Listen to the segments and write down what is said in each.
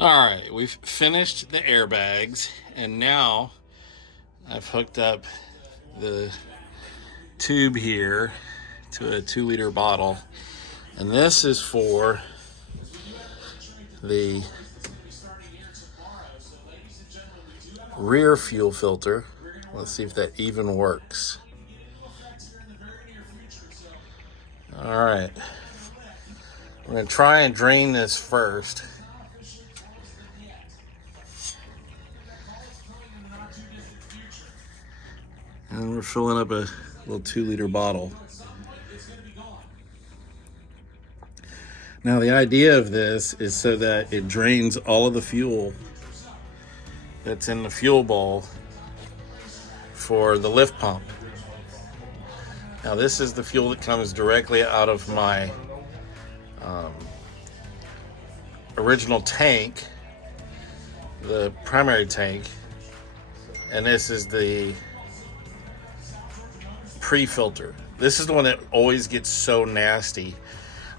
All right, we've finished the airbags, and now I've hooked up the tube here to a 2-liter bottle, and this is for the rear fuel filter. Let's see if that even works. All right, I'm gonna try and drain this first. And we're filling up a little 2-liter bottle. Now the idea of this is so that it drains all of the fuel that's in the fuel bowl for the lift pump. Now this is the fuel that comes directly out of my original tank, the primary tank, and this is the pre-filter. This is the one that always gets so nasty.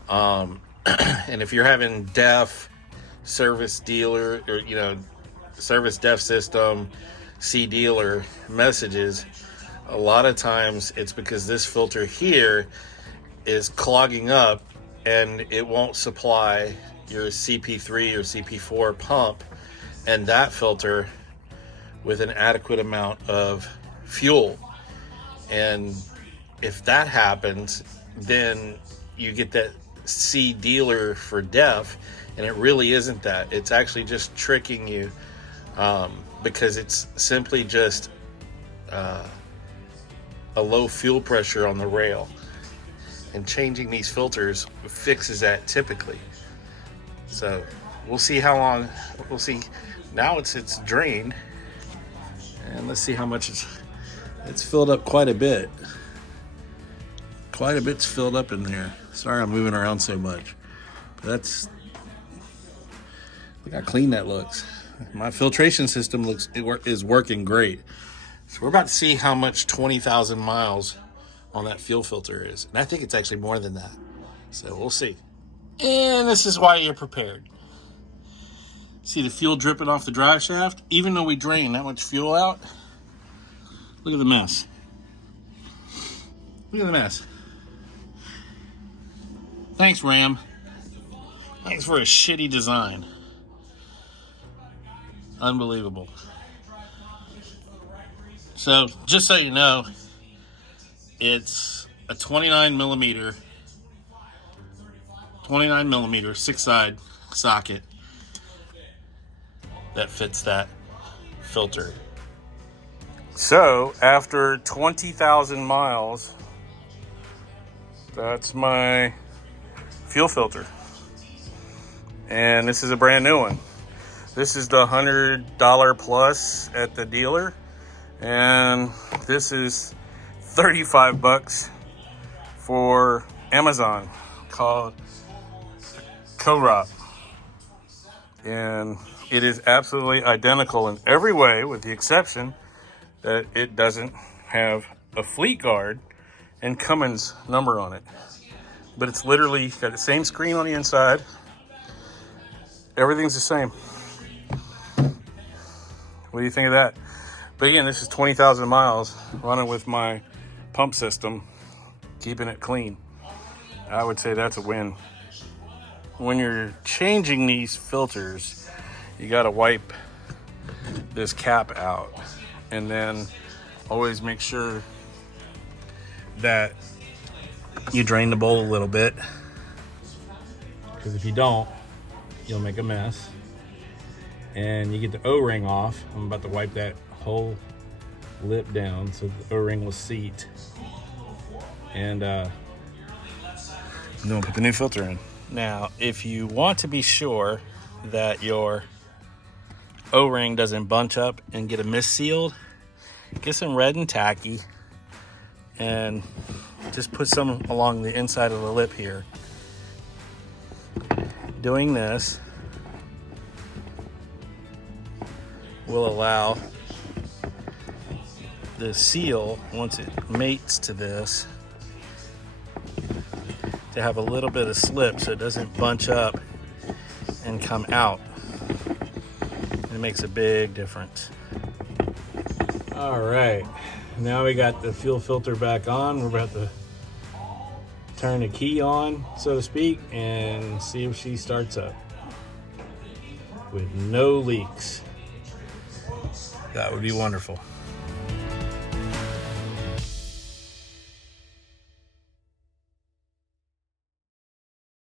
And if you're having DEF service dealer, or service DEF system C dealer messages, a lot of times it's because this filter here is clogging up and it won't supply your CP3 or CP4 pump and that filter with an adequate amount of fuel. And if that happens, then you get that C dealer for DEF, and it really isn't that. It's actually just tricking you because it's simply just a low fuel pressure on the rail. And changing these filters fixes that typically. So we'll see how long, we'll see. Now it's drained, and let's see how much it's filled up quite a bit. Quite a bit's filled up in there. Sorry I'm moving around so much. But look how clean that looks. My filtration system is working great. So we're about to see how much 20,000 miles on that fuel filter is. And I think it's actually more than that. So we'll see. And this is why you're prepared. See the fuel dripping off the drive shaft? Even though we drain that much fuel out, look at the mess. Look at the mess. Thanks, Ram. Thanks for a shitty design. Unbelievable. So, just so you know, it's a 29 millimeter 6-side socket that fits that filter. So, after 20,000 miles, that's my fuel filter. And this is a brand new one. This is the $100 plus at the dealer. And this is 35 bucks for Amazon, called Co-Rop. And it is absolutely identical in every way, with the exception that it doesn't have a fleet guard and Cummins number on it. But it's literally got the same screen on the inside. Everything's the same. What do you think of that? But again, this is 20,000 miles running with my pump system, keeping it clean. I would say that's a win. When you're changing these filters, you gotta wipe this cap out, and then always make sure that you drain the bowl a little bit, because if you don't, you'll make a mess. And you get the O-ring off. I'm about to wipe that whole lip down so the O-ring will seat. And then we'll put the new filter in. Now, if you want to be sure that your O-ring doesn't bunch up and get a missealed, get some Red Tacky and just put some along the inside of the lip here. Doing this will allow the seal, once it mates to this, to have a little bit of slip so it doesn't bunch up and come out. It makes a big difference. All right, now we got the fuel filter back on. We're about to turn the key on, so to speak, and see if she starts up with no leaks. That would be wonderful.